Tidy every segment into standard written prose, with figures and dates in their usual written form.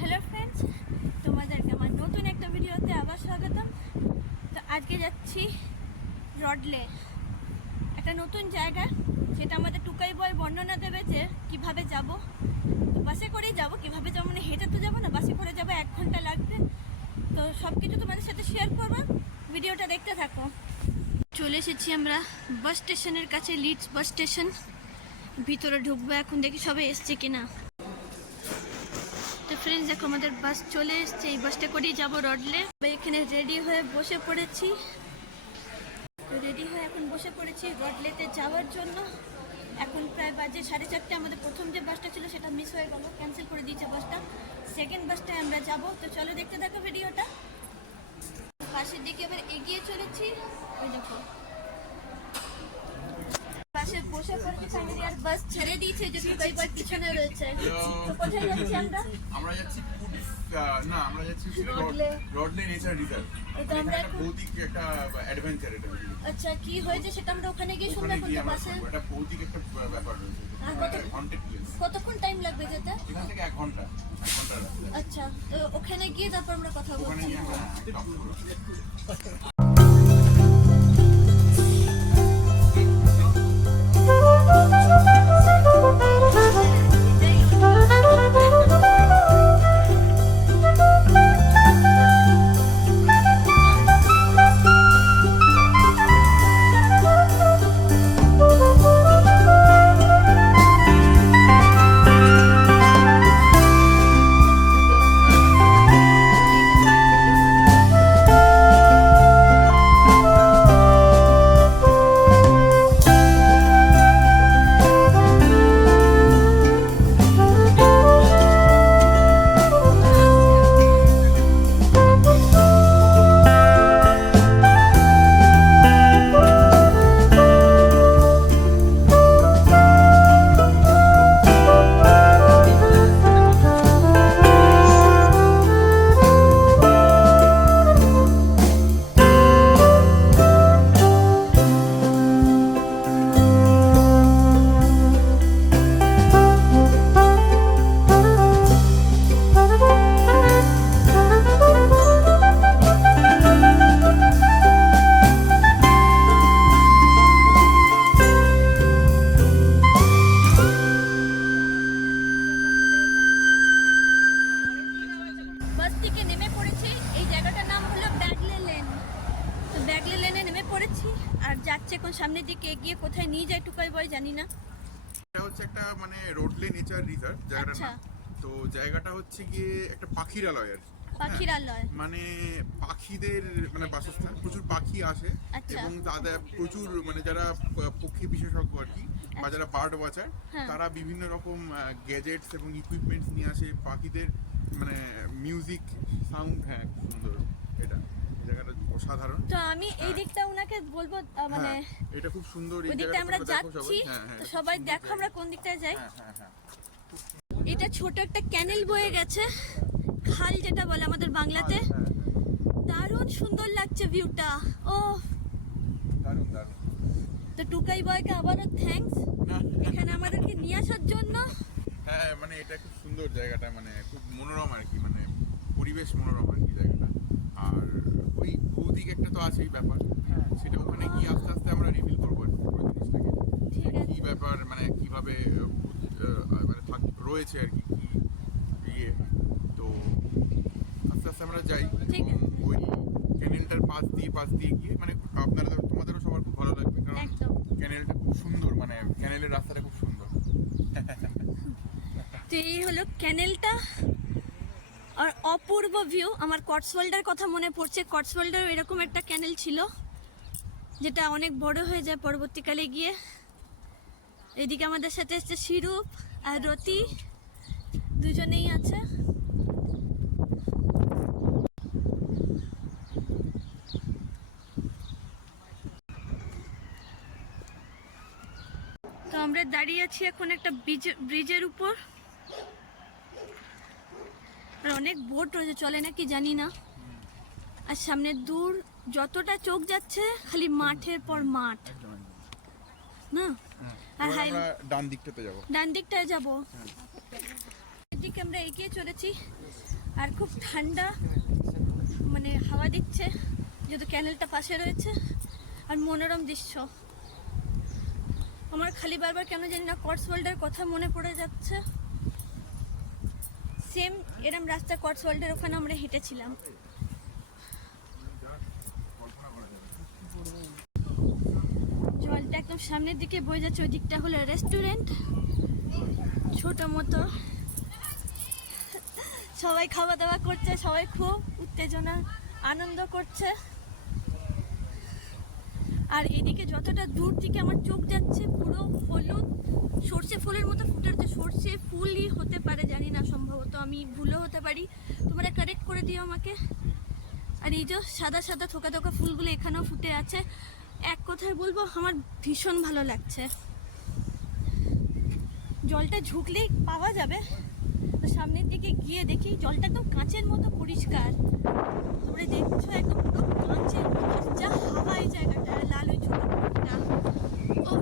Hello friends, তোমাদেরকে আমার নতুন একটা ভিডিওতে আবার স্বাগতম। তো আজকে যাচ্ছি রডলে, একটা নতুন জায়গা যেটা আমাদের টুকাই বয় বর্ণনা দেবে যে কীভাবে যাব। তো বাসে করেই যাব, কীভাবে যাবো মানে হেঁটে তো যাবো না, বাসে করে যাবো, 1 ঘন্টা লাগবে। তো সব কিছু তোমাদের সাথে শেয়ার করবো, ভিডিওটা দেখতে থাকো। চলে এসেছি আমরা বাস স্টেশনের কাছে, লিডস বাস স্টেশন। ভিতরে ঢুকবো এখন, দেখি সবাই এসছে কিনা। তো ফ্রেন্ডস দেখো, আমাদের বাস চলে এসছে, এই বাসটা করেই যাবো রডলে। এখানে রেডি হয়ে বসে পড়েছি, এখন বসে পড়েছি রডলেতে যাওয়ার জন্য। এখন প্রায় বাজে 4:30। আমাদের প্রথম যে বাসটা ছিল সেটা মিস হয়ে গেল, ক্যান্সেল করে দিয়েছে বাসটা। সেকেন্ড বাসটায় আমরা যাব। তো চলো দেখতে থাকো ভিডিওটা। বাসের দিকে এবার এগিয়ে চলেছি, ওই দেখো বাসে বসে পড়েছি ফাইনালি, আর বাস ছেড়ে দিয়েছে যে টুকাই বয় পিছনে রয়েছে। তো কোথায় যাচ্ছি আমরা? আমরা যাচ্ছি আমরা যাচ্ছি রডলে নেচার রিজার্ভ। এটা আমরা একটা ভৌতিক একটা অ্যাডভেঞ্চার এটা। আচ্ছা, কি হয়েছে সেটা আমরা ওখানে গিয়ে শুনবো। কোন বাসে এটা ভৌতিক একটা ব্যাপার রয়েছে, হন্টেড প্লেস। কতক্ষণ টাইম লাগবে যেতে? এখান থেকে 1 ঘন্টা রাস্তা। আচ্ছা, তো ওখানে গিয়ে তারপর আমরা কথা বলবো। ওখানে গিয়ে আমরা সামনের দিকে এগিয়ে কোথায় নিয়ে যায় টুকাই বয় জানি না। এটা হচ্ছে একটা মানে রডলে নেচার রিজার্ভ জায়গাটা না। তো জায়গাটা হচ্ছে গিয়ে একটা পাখিরালয় আর পাখিরালয়, মানে পাখিদের মানে বাসস্থান। প্রচুর পাখি আসে এবং তাদের প্রচুর মানে যারা পক্ষী বিশেষজ্ঞ আর কি, বা যারা বার্ড ওয়াচার, তারা বিভিন্ন রকম গ্যাজেটস এবং ইকুইপমেন্টস নিয়ে আসে পাখিদের, মানে মিউজিক সাউন্ড। হ্যাঁ, খুব সুন্দর এটা জায়গাটা, অসাধারণ। তো আমি এই দিকটা উনাকে বলবো, মানে এটা খুব সুন্দর। এই দিকটা আমরা যাচ্ছি, তো সবাই দেখো আমরা কোন দিকটায় যাই। এটা ছোট একটা ক্যানেল বয়ে গেছে, খাল যেটা বলে আমাদের বাংলাতে। দারুণ সুন্দর লাগছে ভিউটা। ও দারুণ দারুণ। তো টুকাই বয়কে আবারও থ্যাঙ্কস এখানে আমাদেরকে নিয়ে আসার জন্য। হ্যাঁ, মানে এটা খুব সুন্দর জায়গাটা, মানে খুব মনোরম আর কি, মানে পরিবেশ মনোরম আর কি জায়গাটা। আর ওই ভৌতিক একটা তো আছেই ব্যাপার, সেটা ওখানে গিয়ে আস্তে আস্তে আমরা রিভিল করবো আর কি পুরো জিনিসটাকে, কি ব্যাপার, মানে কিভাবে মানে রয়েছে আর কি ইয়ে। তো আস্তে আস্তে আমরা যাই ওই ক্যানেলটার পাশ দিয়ে গিয়ে, মানে তোমাদেরও সবার খুব ভালো লাগবে, কারণ ক্যানেলটা খুব সুন্দর, মানে ক্যানেলের রাস্তাটা খুব সুন্দর। তো এই হলো ক্যানেলটা, আর অপূর্ব ভিউ। আমার কটসওয়াল্ডের কথা মনে পড়ছে, কটসওয়াল্ডের এরকম একটা ক্যানেল ছিল যেটা অনেক বড় হয়ে যায় পরবর্তীকালে গিয়ে। এদিকে আমাদের সাথে এসছে শিরূপ আর রতি, দুজনেই আছে। তো আমরা দাঁড়িয়ে আছি এখন একটা ব্রিজের উপর, আর অনেক বোট রয়েছে, চলে নাকি জানি না। আর সামনে দূর যতটা চোখ যাচ্ছে খালি মাঠের পর মাঠ না। আর ডান দিকটাতে যাব, ডান দিকটায় যাব। এদিকে আমরা এগিয়ে চলেছি। আর খুব ঠান্ডা, মানে হাওয়া দিচ্ছে যেহেতু ক্যানেলটা পাশে রয়েছে, আর মনোরম দৃশ্য। আমার খালি বারবার কেন জানি না কটসওয়াল্ডের কথা মনে পড়ে যাচ্ছে। সেম এরম রাস্তা কটসওয়াল্ডের ওখানে আমরা হেঁটেছিলাম। জলটা একদম সামনের দিকে বয়ে যাচ্ছে, ওই দিকটা হলো রেস্টুরেন্ট ছোট মতো। সবাই খাওয়া দাওয়া করছে, সবাই খুব উত্তেজনা আনন্দ করছে। আর এদিকে যতটা দূর দিকে আমার চোখ যাচ্ছে পুরো হলুদ সর্ষে ফুলের মতো ফুটে উঠছে। সর্ষে ফুলই হতে পারে, জানি না, সম্ভবত, আমি ভুলও হতে পারি, তোমরা কারেক্ট করে দিও আমাকে। আর এই যে সাদা সাদা থোকা থোকা ফুলগুলো এখানেও ফুটে আছে। এক কথায় বলবো আমার ভীষণ ভালো লাগছে। জলটা ঝুঁকলেই পাওয়া যাবে, তো সামনের দিকে গিয়ে দেখি জলটা একদম কাঁচের মতো পরিষ্কার। তোমরা দেখছো একদম পুরো কাঁচের মতো, যা হাওয়া এই জায়গাটা, লাল ওই ছোট পুকুরটা। ও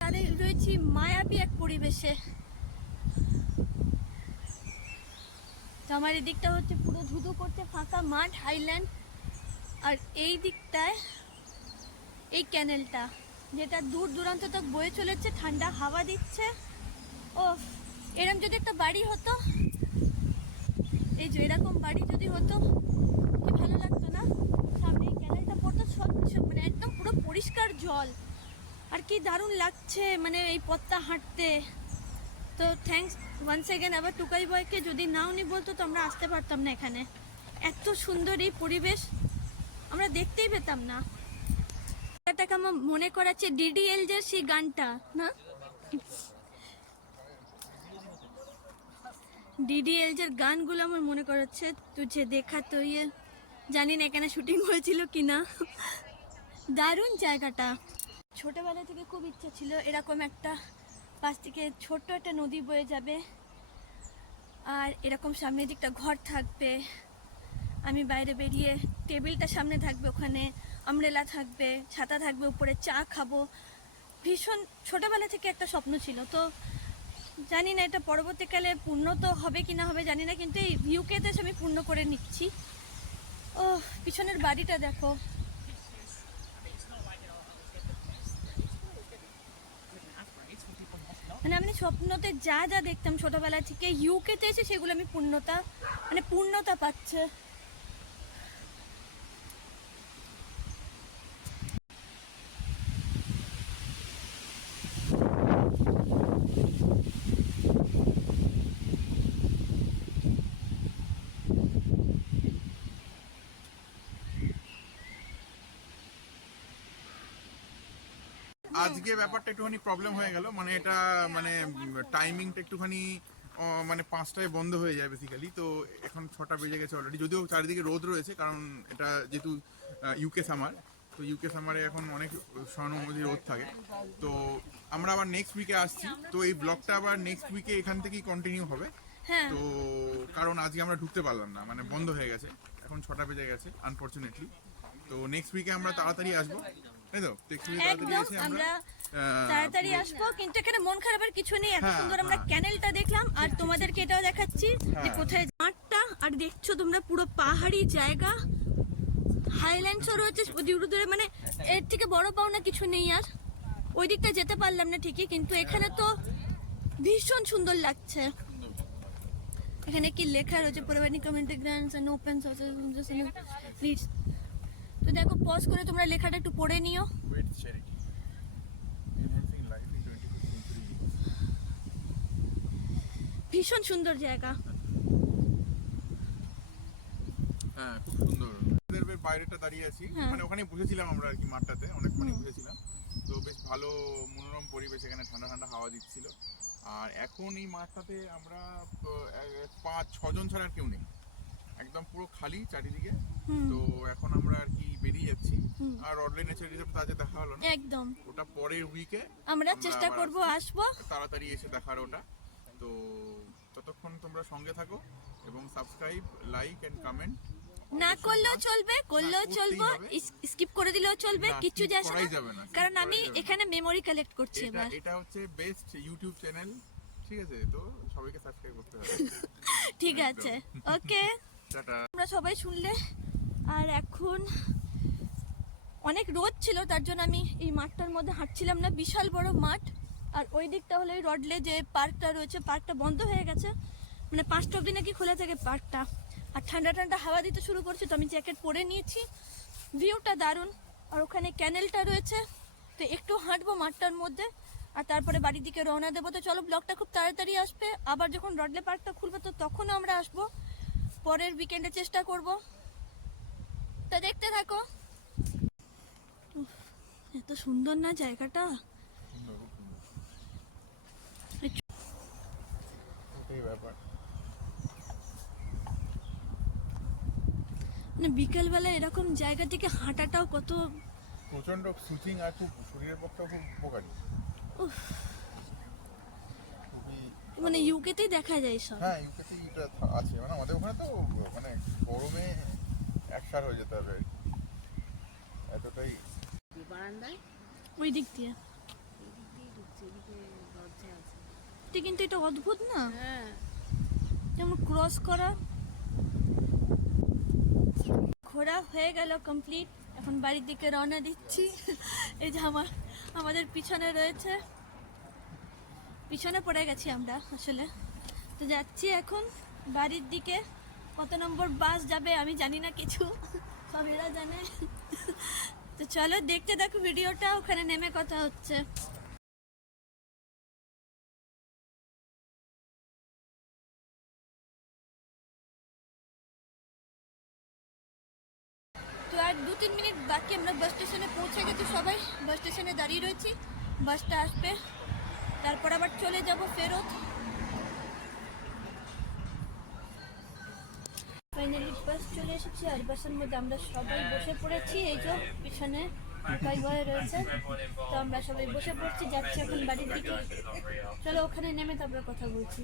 তাহলে রয়েছি মায়াবী এক পরিবেশে। তো আমার এদিকটা হচ্ছে পুরো ধুধু করতে ফাঁকা মাঠ, হাইল্যান্ড। আর এই দিকটায় এই ক্যানেলটা, যেটা দূর দূরান্ত তক বয়ে চলেছে, ঠান্ডা হাওয়া দিচ্ছে। ও এরম যদি একটা বাড়ি হতো, এই যে এরকম বাড়ি যদি হতো কি ভালো লাগতো না। সামনে এই ক্যানেলটা পড়তো, স্বচ্ছ, মানে একদম পুরো পরিষ্কার জল। আর কি দারুণ লাগছে মানে এই পথটা হাঁটতে। তো থ্যাঙ্কস ওয়ান্স এগেন আবার টুকাই বয়কে, যদি নাও নি বলতো তো আমরা আসতে পারতাম না এখানে। এত সুন্দর এই পরিবেশ আমরা দেখতেই পেতাম না। এটাকে আমার মনে করাচ্ছে ডিডিএলজের সেই গানটা না, ডিডিএলজের গানগুলো আমার মনে করাচ্ছে তুঝে দেখা তো ইয়ে। জানি না এখানে শুটিং হয়েছিল কিনা। দারুণ জায়গাটা। ছোটবেলা থেকে খুব ইচ্ছা ছিল এরকম একটা পাশ থেকে ছোট্ট একটা নদী বয়ে যাবে, আর এরকম সামনের দিকটা ঘর থাকবে, আমি বাইরে বেরিয়ে টেবিলটা সামনে থাকবে, ওখানে আমব্রেলা থাকবে, ছাতা থাকবে, উপরে চা খাবো। ভীষণ ছোটবেলা থেকে একটা স্বপ্ন ছিল। তো জানি না এটা পরবর্তীকালে পূর্ণ তো হবে কি না হবে জানি না, কিন্তু এই ইউকেতে আমি পূর্ণ করে নিচ্ছি। ও পিছনের বাড়িটা দেখো, মানে আমি স্বপ্নতে যা যা দেখতাম ছোটবেলা থেকে ইউকেতে এসে সেগুলো আমি পূর্ণতা পাচ্ছে। আজকে ব্যাপারটা একটুখানি প্রবলেম হয়ে গেল, মানে এটা মানে টাইমিংটা একটুখানি মানে 5টায় বন্ধ হয়ে যায় বেসিক্যালি। তো এখন 6টা বেজে গেছে অলরেডি, যদিও চারিদিকে রোদ রয়েছে, কারণ এটা যেহেতু ইউকে সামার, তো ইউকে সামারে এখন অনেক সহানুভূতি রোদ থাকে। তো আমরা আবার নেক্সট উইকে আসছি, তো এই ব্লগটা আবার নেক্সট উইকে এখান থেকেই কন্টিনিউ হবে। হ্যাঁ, তো কারণ আজকে আমরা ঢুকতে পারলাম না, মানে বন্ধ হয়ে গেছে, এখন 6টা বেজে গেছে আনফরচুনেটলি। তো নেক্সট উইকে আমরা তাড়াতাড়ি আসবো, তাই তো? নেক্সট উইকে তাড়াতাড়ি একদম এসে আমরা তাড়াতাড়ি আসবো। কিন্তু এখানে মন খারাপের কিছু নেই, এত হ্যাঁ, সুন্দর আমরা হ্যাঁ। ক্যানেলটা দেখলাম, আর তোমাদেরকে এটাও দেখাচ্ছি যে কোথায় মাঠটা। আর দেখছো তোমরা পুরো পাহাড়ি জায়গা, হাইল্যান্ডসও রয়েছে দূরে দূরে, মানে এর থেকে বড় পাওনা কিছু নেই। আর ওই দিকটা যেতে পারলাম না ঠিকই, কিন্তু এখানে তো ভীষণ সুন্দর লাগছে। এখানে কি লেখা রয়েছে, providing community grants and open sources leads. তো দেখো পজ করে তোমরা লেখাটা একটু পড়ে নিও। With charity, enhancing life in 21st century. ভীষণ সুন্দর জায়গা। হ্যাঁ, খুব সুন্দর। রিজার্ভের বাইরেটা দাঁড়িয়ে আছি, হ্যাঁ। মানে ওখানে বসেছিলাম আমরা আর কি, মাঠটাতে অনেকক্ষণই বসেছিলাম। তো বেশ ভালো মনোরম পরিবেশ, এখানে ঠান্ডা ঠান্ডা হাওয়া দিচ্ছিল। আর এখন এই মাঠটাতে আমরা 5-6 জন ছাড়া আর কেউ নেই, একদম পুরো খালি চারিদিকে। তো এখন আমরা আর কি বেরিয়ে যাচ্ছি। আর রডলে নেচার রিজার্ভ তো আজ দেখা হলো না, একদম ওটা পরের উইকে আমরা চেষ্টা করব আসবো তাড়াতাড়ি এসে দেখার ওটা। তো ততক্ষণ তোমরা সঙ্গে থাকো এবং সাবস্ক্রাইব, লাইক এন্ড কমেন্ট না করলেও চলবে, করলেও করতেই চলবে, হবে। স্কিপ করে দিলেও চলবে, না, কিচ্ছু skip যায় আসে করাই না। যাবে না, skip কারণ আমি করাই যাবে না। এখানে মেমোরি কালেক্ট করছি এটা এবার। এটা হচ্ছে বেস্ট ইউটিউব চ্যানেল ঠিক আছে, তো সবাইকে সাবস্ক্রাইব করতে হবে। ঠিক আছে, ওকে, টাটা। আমরা সবাই শুনলে। আর এখন অনেক রোদ ছিল, তার জন্য আমি এই মাঠটার মধ্যে হাঁটছিলাম না। বিশাল বড় মাঠ। আর ওই দিকটা হলো এই রডলে যে পার্কটা রয়েছে, পার্কটা বন্ধ হয়ে গেছে, মানে 5টা অবধি নাকি খোলা থাকে পার্কটা। আর ঠান্ডা ঠান্ডা হাওয়া দিতে শুরু করছে, তো আমি জ্যাকেট পরে নিয়েছি। ভিউটা দারুণ। আর ওখানে ক্যানেলটা রয়েছে, তো একটু হাঁটবো মাঠটার মধ্যে, আর তারপরে বাড়ির দিকে রওনা দেবো। তো চলো, ব্লগটা খুব তাড়াতাড়ি আসবে। আবার যখন রডলে পার্কটা খুলবে তো তখনও আমরা আসবো, পরের উইকেন্ডে চেষ্টা করব। তা দেখতে থাকো। উফ, এত সুন্দর না জায়গাটা। সুন্দর, খুব সুন্দর। এটাই ব্যাপার। মানে বিকেলবেলা এরকম জায়গা থেকে হাঁটাটাও কত প্রচন্ড সুচিং আর খুব শরীরের পক্ষেও খুব উপকারী। উফ, খুবই মানে ইউকেতেই দেখা যায় সব। হ্যাঁ, ইউকেতে এটা আছে, মানে আমাদের ওখানে তো মানে গরমে একসার হয়ে যেতে হবে আর কি। এতটাই বারান্দায় ওই দিক দিয়ে এদিক দিয়ে ঢুকছে, এদিকে দরজা আছে। এটা কিন্তু এটা অদ্ভুত না, হ্যাঁ, যেমন ক্রস করা। ঘোরা হয়ে গেল কমপ্লিট। এখন বাড়ির দিকে রওনা দিচ্ছি। এই যে আমাদের পিছনে রয়েছে, পিছনে পড়ে গেছি আমরা আসলে। তো যাচ্ছি এখন বাড়ির দিকে। কত নম্বর বাস যাবে আমি জানি না কিছু, সব এরা জানে। তো চলো দেখতে দেখো ভিডিওটা, ওখানে নেমে কথা হচ্ছে। তো আর 2-3 মিনিট বাকি, আমরা বাস স্টেশনে পৌঁছে গেছি সবাই। বাস স্টেশনে দাঁড়িয়ে রয়েছি, বাসটা আসবে, তারপর আবার চলে যাব ফেরত। ফাইনালি বাস চলে এসেছি, আর বাসের মধ্যে আমরা সবাই বসে পড়েছি। এই যে পিছনে টুকাই বয় রয়েছে, তো আমরা সবাই বসে পড়ছি, যাচ্ছি এখন বাড়ির দিকে। চলো ওখানে নেমে তারপরে কথা বলছি।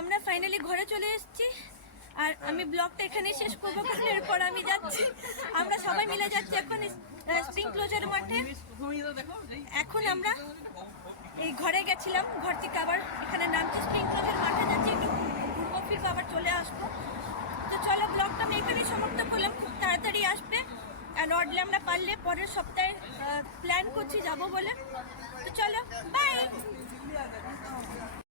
আমরা ফাইনালি ঘরে চলে এসেছি, আর আমি ব্লগটা এখানেই শেষ করবো, কারণ এরপর আমি যাচ্ছি, আমরা সবাই মিলে যাচ্ছি এখন স্প্রিং ক্লোজার মাঠে। এখন আমরা এই ঘরে গেছিলাম, ঘর থেকে আবার এখানে নামছি, স্প্রিং ক্লোজার মাঠে যাচ্ছি, একটু ঘুরবো ফিরবো, আবার চলে আসবো। তো চলো, ব্লগটা আমি এখানেই সমাপ্ত করলাম, খুব তাড়াতাড়ি আসবে। আর রডলে আমরা পারলে পরের সপ্তাহে প্ল্যান করছি যাব বলে। তো চলো, বাই।